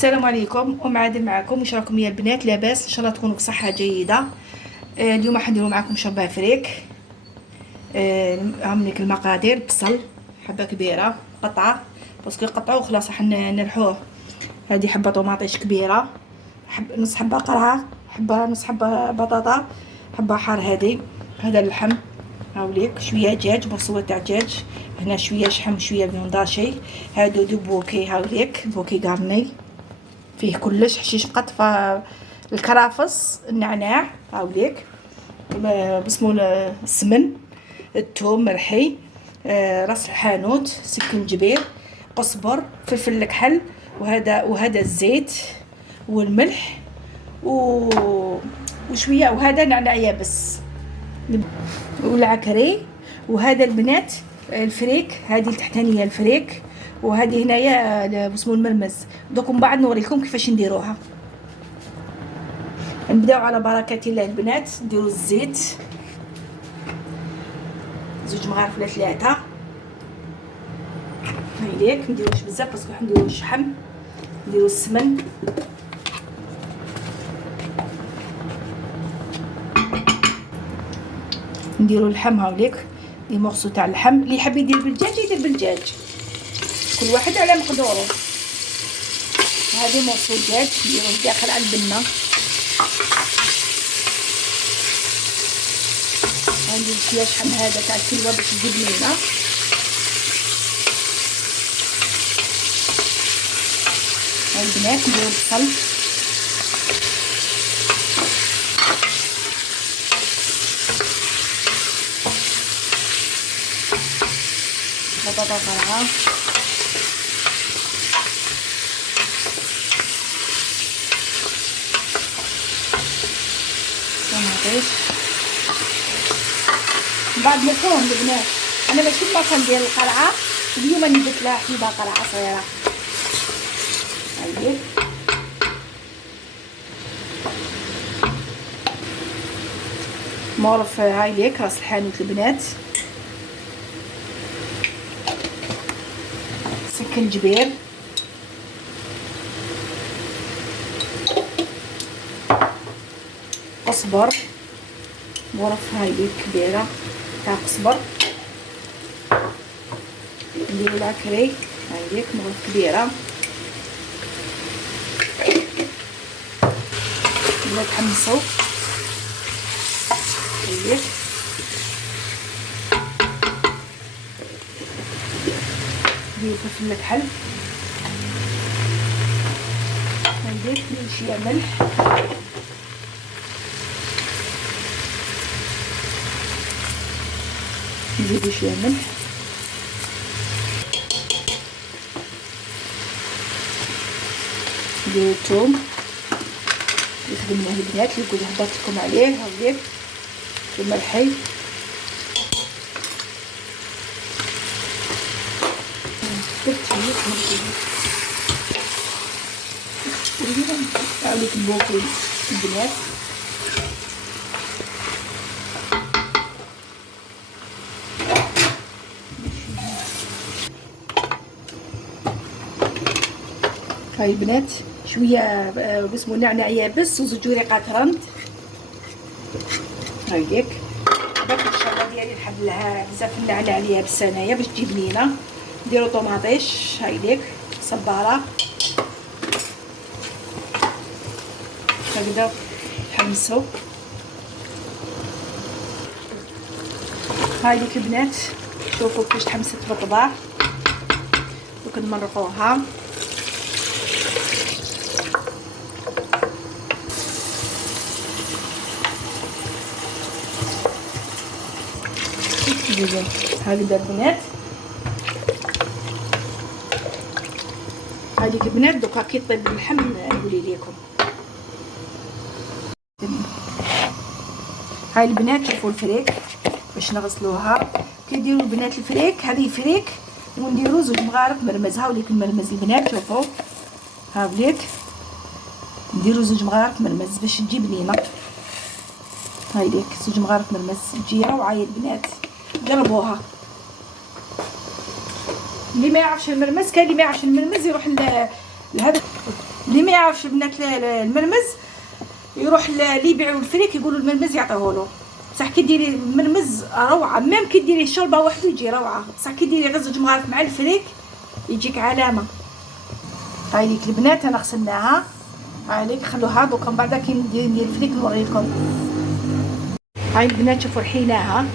السلام عليكم، ومعادل معكم. واش راكم يا البنات؟ لاباس؟ ان شاء الله تكونوا بصحه جيده. اليوم راح نديروا معكم شوربه فريك. عاملك المقادير: بصل حبه كبيره قطعه، باسكو قطعوه خلاص راح نرحوه. هذه حبه طوماطيش كبيره، نص حبه قرعه، نص حبه بطاطا، حبه حار. هذا اللحم هاوليك، شويه دجاج، بصوه تاع دجاج، هنا شويه شحم وشويه فيونداشي. هادو دو بوكي هاوليك، بوكي غارني فيه كلش حشيش مقطفه، الكرافس، النعناع هاوليك، بسمو السمن، الثوم، مرحي، راس الحانوت، سكنجبير، قزبر، فلفل الكحل، وهذا الزيت والملح وشويه، وهذا نعناع يابس والعكري. وهذا البنات الفريك، هذه التحتانيه الفريك، وهذه هنايا اسمه المرمز. دوك من بعد نوريكم كيفاش نديروها. نبداو على بركه الله البنات. نديروا الزيت 2 مغارف ولا 3 هايليك، نديروش بزاف باسكو نديروا الشحم. نديروا السمن، نديروا اللحم هاوليك، لي مورسو تاع اللحم. اللي يحب يدير بالدجاج يدير بالدجاج، كل واحد على مقدوره. هذه مورسو دجاج نديروه داخل على البنه. غندير شويه شحم هذا تاع الكلوه باش تجيب لينا. هاي البنات نديرو البصل، بطاطا قرعه، طماطيش. بعد نحوهم البنات. انا ماشي بلاصه ندير القرعه اليوم، راني درت لها حليبه قرعه صغيره. هايليك مورف، هايليك راس الحانوت البنات، سكنجبير، قزبر، مورف هايليك كبيره تاع قزبر. نديرو العكري هايليك مورف كبيره. نحمصو هايليك، نديرو فلفل الكحل هايليك، نديرو شويه ملح، نزيدو شويه ملح، نديرو الثوم اللي خدمناه البنات اللي كنت هضرت لكم عليه هاوليك، الملحي، هاوليك البوكي البنات. هاي البنات شويه باسمو نعناع يابس وزوج وريقات رند هايليك. باش الشوربه ديالي نحب لها بزاف النعناع اليابس انايا باش تجيب لينا. نديرو طوماطيش هايليك صباره، هكذا نحمسو. هايليك البنات شوفوا كيفاش تحمست بالطباع. دوك نمرقوها. هكذا البنات. هذيك البنات دوكا كي طيب اللحم نقولي لكم. هاي البنات شوفوا الفريك باش نغسلوها. كيديروا البنات الفريك، هذه فريك ونديروا 2 مغارف مرمز. هاوليك المرمز البنات شوفوا، هاوليك نديروا 2 مغارف مرمز باش تجيب لينا. هايليك 2 مغارف مرمز تجي روعه البنات، جربوها. اللي ما يعرفش المرمز، كاين اللي ما يعرفش المرمز يروح لهذا اللي ما يعرفش البنات المرمز يروح اللي يبيعوا الفريك يقولوا المرمز يعطوه له. بصح كي ديري المرمز روعه، ميم كي ديري الشوربه وحده يجي روعه، بصح كي ديري غير زوج مغارف مع الفريك يجيك علامه. هاي ليك البنات انا غسلناها، هاي ليك خلوها دوكا من بعد كي ندير الفريك نوريكم. هاي البنات شوفوا رحيناها،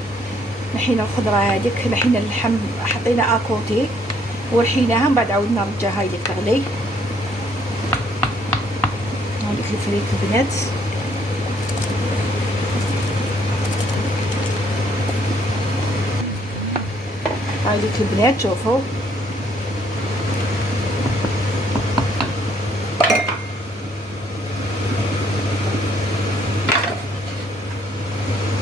لحينا الخضره هذيك، لحينا اللحم حطينا اكوتي ورحيناها، من بعد عاودنا نرجعها هاي ليك تغلي. هاي ليك الفريك البنات، هاي ليك البنات شوفوا.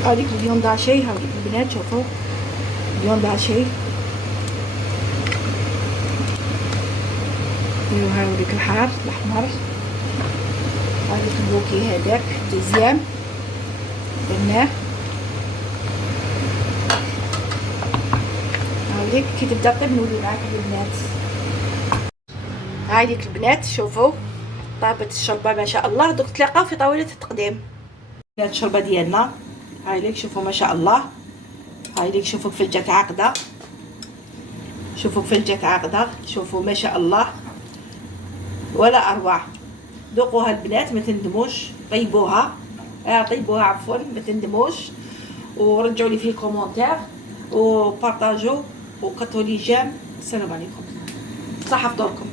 هذيك اليوم داشي، هذيك البنات شوفوا اليوم داشي. ايوا هاوليك الحار الاحمر، هذيك البوكي هذاك دوزيام درناه. هاوليك كي تبدا طيب نولي معاك البنات. هاوليك البنات شوفوا طابت الشوربه ما شاء الله. دوك تلاقاو في طاوله التقديم هاد الشوربه ديالنا. هاي ليك شوفوا ما شاء الله. هاي ليك شوفوا كفلجات عاقده، شوفوا كفلجات عاقده، شوفوا ما شاء الله ولا اروع. ذوقوها البنات ما تندموش، طيبوها طيبوها عفوا ما تندموش، ورجعوا لي في كومونتير وبارطاجوا وكتبوا لي جيم. السلام عليكم، صحه فطوركم.